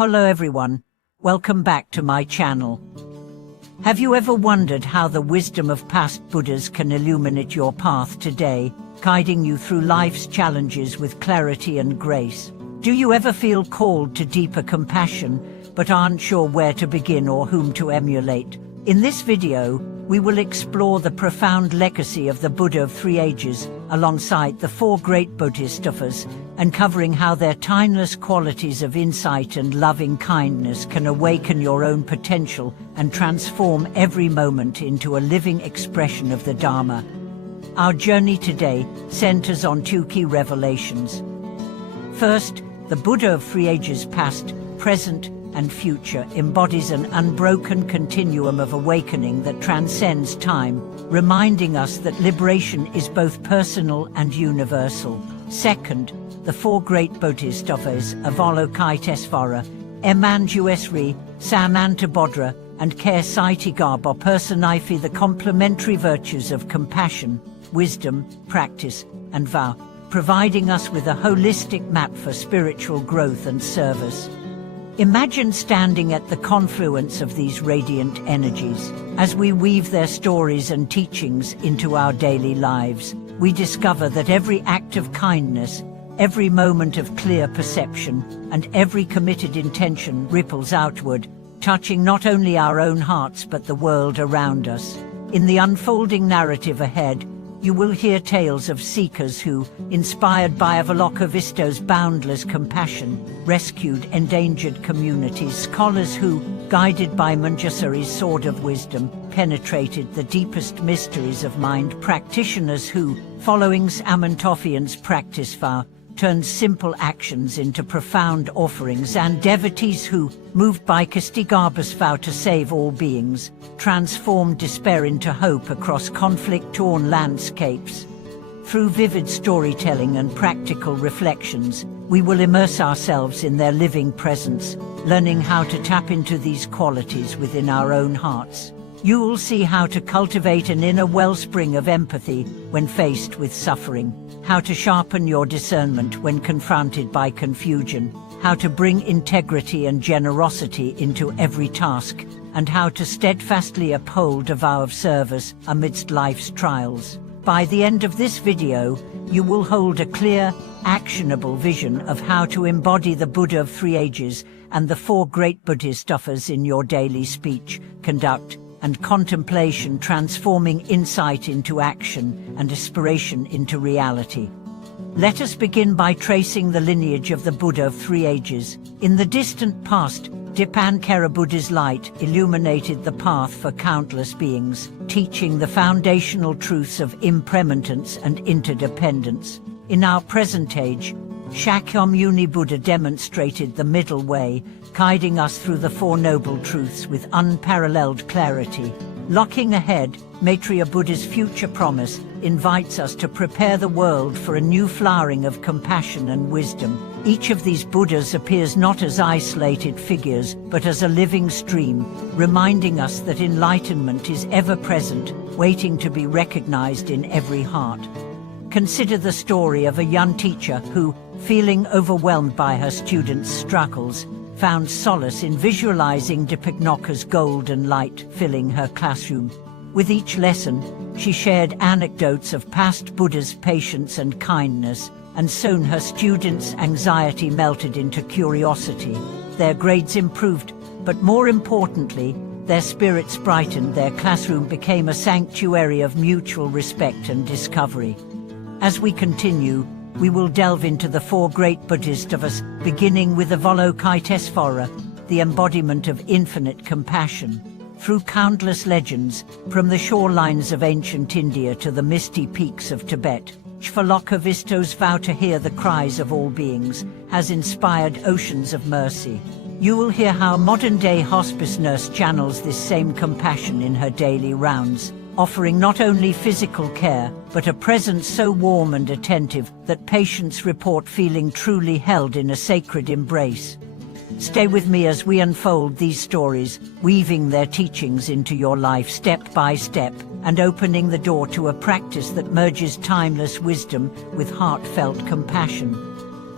Hello everyone, welcome back to my channel. Have you ever wondered how the wisdom of past Buddhas can illuminate your path today, guiding you through life's challenges with clarity and grace? Do you ever feel called to deeper compassion, but aren't sure where to begin or whom to emulate? In this video, we will explore the profound legacy of the Buddha of three ages, alongside the four great Bodhisattvas, uncovering how their timeless qualities of insight and loving kindness can awaken your own potential and transform every moment into a living expression of the Dharma. Our journey today centers on two key revelations. First, the Buddha of three ages, past, present, and future, embodies an unbroken continuum of awakening that transcends time, reminding us that liberation is both personal and universal. Second, the four great Bodhisattvas, Avalokitesvara, Emanjuesri, Samantabodhra, and Kare-Saitigarbha personify the complementary virtues of compassion, wisdom, practice, and vow, providing us with a holistic map for spiritual growth and service. Imagine standing at the confluence of these radiant energies. As we weave their stories and teachings into our daily lives, we discover that every act of kindness, every moment of clear perception, and every committed intention ripples outward, touching not only our own hearts but the world around us. In the unfolding narrative ahead, you will hear tales of seekers who, inspired by Avalokitesvara's boundless compassion, rescued endangered communities, scholars who, guided by Manjusari's sword of wisdom, penetrated the deepest mysteries of mind, practitioners who, following Samantofian's practice vow, turned simple actions into profound offerings, and devotees who, moved by Kastigarbha's vow to save all beings, transformed despair into hope across conflict-torn landscapes. Through vivid storytelling and practical reflections, we will immerse ourselves in their living presence, learning how to tap into these qualities within our own hearts. You will see how to cultivate an inner wellspring of empathy when faced with suffering, how to sharpen your discernment when confronted by confusion, how to bring integrity and generosity into every task, and how to steadfastly uphold a vow of service amidst life's trials. By the end of this video, you will hold a clear, actionable vision of how to embody the Buddha of three ages and the four great Bodhisattvas in your daily speech, conduct, and contemplation, transforming insight into action and aspiration into reality. Let us begin by tracing the lineage of the Buddha of three ages. In the distant past, Dipankara Buddha's light illuminated the path for countless beings, teaching the foundational truths of impermanence and interdependence. In our present age, Shakyamuni Buddha demonstrated the middle way, guiding us through the Four Noble Truths with unparalleled clarity. Looking ahead, Maitreya Buddha's future promise invites us to prepare the world for a new flowering of compassion and wisdom. Each of these Buddhas appears not as isolated figures, but as a living stream, reminding us that enlightenment is ever present, waiting to be recognized in every heart. Consider the story of a young teacher who, feeling overwhelmed by her students' struggles, found solace in visualizing Dipaknoka's golden light filling her classroom. With each lesson, she shared anecdotes of past Buddhas' patience and kindness, and soon her students' anxiety melted into curiosity. Their grades improved, but more importantly, their spirits brightened. Their classroom became a sanctuary of mutual respect and discovery. As we continue, we will delve into the four great Bodhisattvas, beginning with Avalokitesvara, the embodiment of infinite compassion. Through countless legends, from the shorelines of ancient India to the misty peaks of Tibet, Avalokitesvara's vow to hear the cries of all beings has inspired oceans of mercy. You will hear how modern-day hospice nurse channels this same compassion in her daily rounds, offering not only physical care, but a presence so warm and attentive that patients report feeling truly held in a sacred embrace. Stay with me as we unfold these stories, weaving their teachings into your life step by step, and opening the door to a practice that merges timeless wisdom with heartfelt compassion.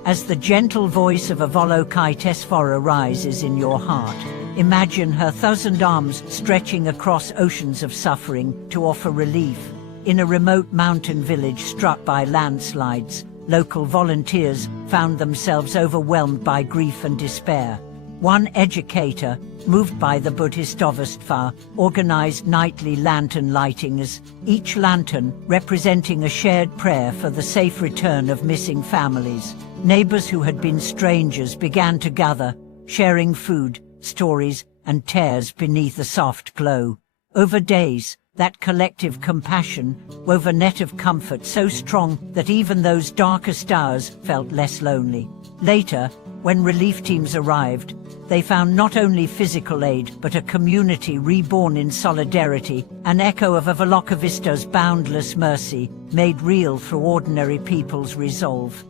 As the gentle voice of Avalokitesvara rises in your heart, imagine her 1,000 arms stretching across oceans of suffering to offer relief. In a remote mountain village struck by landslides, local volunteers found themselves overwhelmed by grief and despair. One educator, moved by the Bodhisattvas, organized nightly lantern lightings, each lantern representing a shared prayer for the safe return of missing families. Neighbors who had been strangers began to gather, sharing food, stories, and tears beneath the soft glow. Over days, that collective compassion wove a net of comfort so strong that even those darkest hours felt less lonely. Later, when relief teams arrived, they found not only physical aid but a community reborn in solidarity, an echo of Avalokitesvara's boundless mercy, made real through ordinary people's resolve.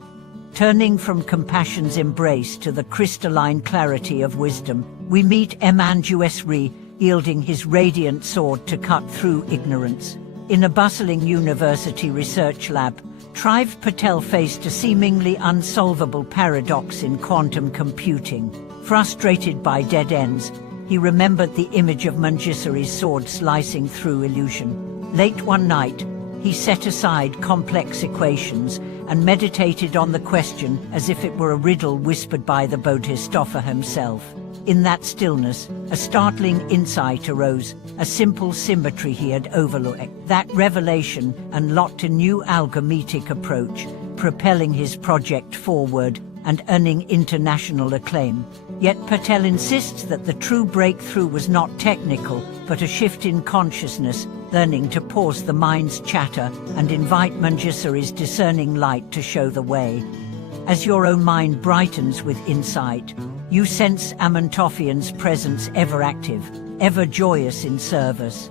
Turning from compassion's embrace to the crystalline clarity of wisdom, we meet Manjushri, wielding his radiant sword to cut through ignorance. In a bustling university research lab, Trive Patel faced a seemingly unsolvable paradox in quantum computing. Frustrated by dead ends, he remembered the image of Manjushri's sword slicing through illusion. Late one night, he set aside complex equations and meditated on the question as if it were a riddle whispered by the Bodhisattva himself. In that stillness, a startling insight arose, a simple symmetry he had overlooked. That revelation unlocked a new algorithmic approach, propelling his project forward and earning international acclaim. Yet Patel insists that the true breakthrough was not technical, but a shift in consciousness, learning to pause the mind's chatter and invite Manjushri's discerning light to show the way. As your own mind brightens with insight, you sense Amantofian's presence ever active, ever joyous in service.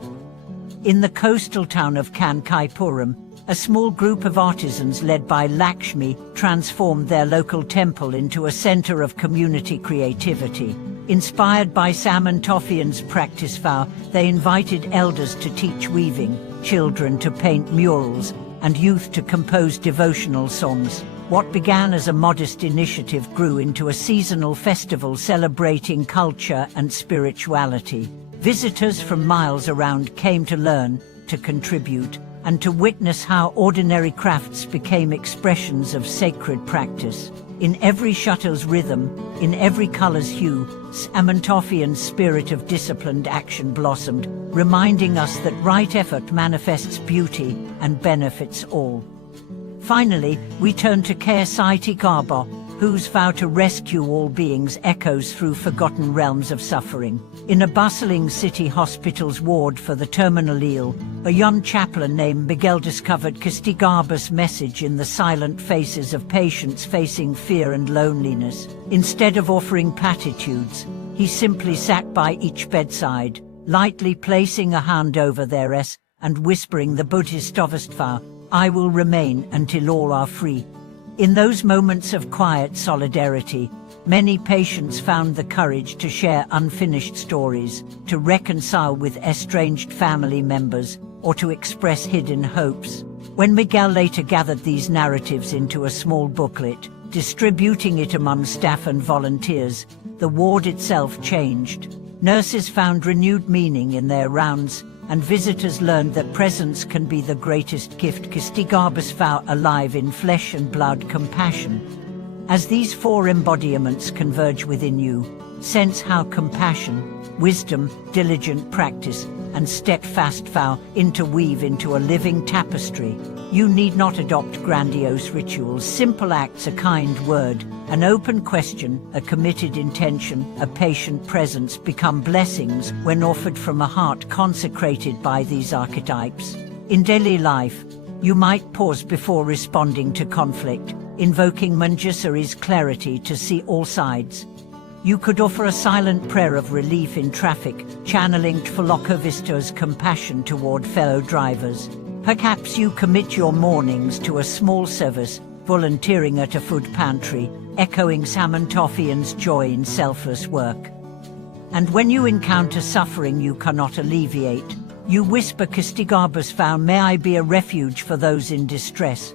In the coastal town of Kankaipuram, a small group of artisans led by Lakshmi transformed their local temple into a center of community creativity. Inspired by Samantofian's practice vow, they invited elders to teach weaving, children to paint murals, and youth to compose devotional songs. What began as a modest initiative grew into a seasonal festival celebrating culture and spirituality. Visitors from miles around came to learn, to contribute, and to witness how ordinary crafts became expressions of sacred practice. In every shuttle's rhythm, in every color's hue, Amantofian's spirit of disciplined action blossomed, reminding us that right effort manifests beauty and benefits all. Finally, we turn to Kaisiti Garba, whose vow to rescue all beings echoes through forgotten realms of suffering. In a bustling city hospital's ward for the terminally ill, a young chaplain named Miguel discovered Kasti Garba's message in the silent faces of patients facing fear and loneliness. Instead of offering platitudes, he simply sat by each bedside, lightly placing a hand over their S and whispering the Bodhisattvas vow, "I will remain until all are free." In those moments of quiet solidarity, many patients found the courage to share unfinished stories, to reconcile with estranged family members, or to express hidden hopes. When Miguel later gathered these narratives into a small booklet, distributing it among staff and volunteers, the ward itself changed. Nurses found renewed meaning in their rounds, and visitors learned that presence can be the greatest gift. Kasti Garba's vow alive in flesh and blood compassion. As these four embodiments converge within you, sense how compassion, wisdom, diligent practice, and steadfast vow interweave into a living tapestry. You need not adopt grandiose rituals. Simple acts, a kind word, an open question, a committed intention, a patient presence become blessings when offered from a heart consecrated by these archetypes. In daily life, you might pause before responding to conflict, invoking Manjushri's clarity to see all sides. You could offer a silent prayer of relief in traffic, channeling Avalokitesvara's compassion toward fellow drivers. Perhaps you commit your mornings to a small service, volunteering at a food pantry, echoing Samantofian's joy in selfless work. And when you encounter suffering you cannot alleviate, you whisper Kasti Garba's vow, "May I be a refuge for those in distress."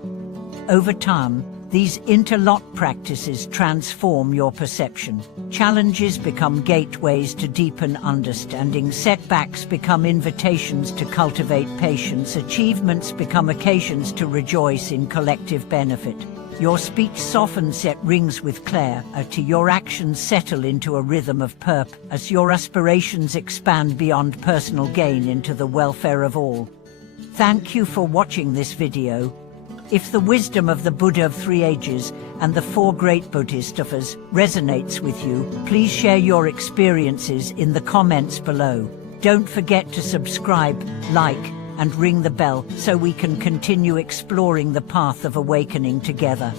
Over time, These interlocked practices transform your perception. Challenges become gateways to deepen understanding. Setbacks become invitations to cultivate patience. Achievements become occasions to rejoice in collective benefit. Your speech softens, it rings with clarity. Your actions settle into a rhythm of purpose as your aspirations expand beyond personal gain into the welfare of all. Thank you for watching this video. If the wisdom of the Buddha of 3 ages and the 4 great Bodhisattvas resonates with you, please share your experiences in the comments below. Don't forget to subscribe, like, and ring the bell so we can continue exploring the path of awakening together.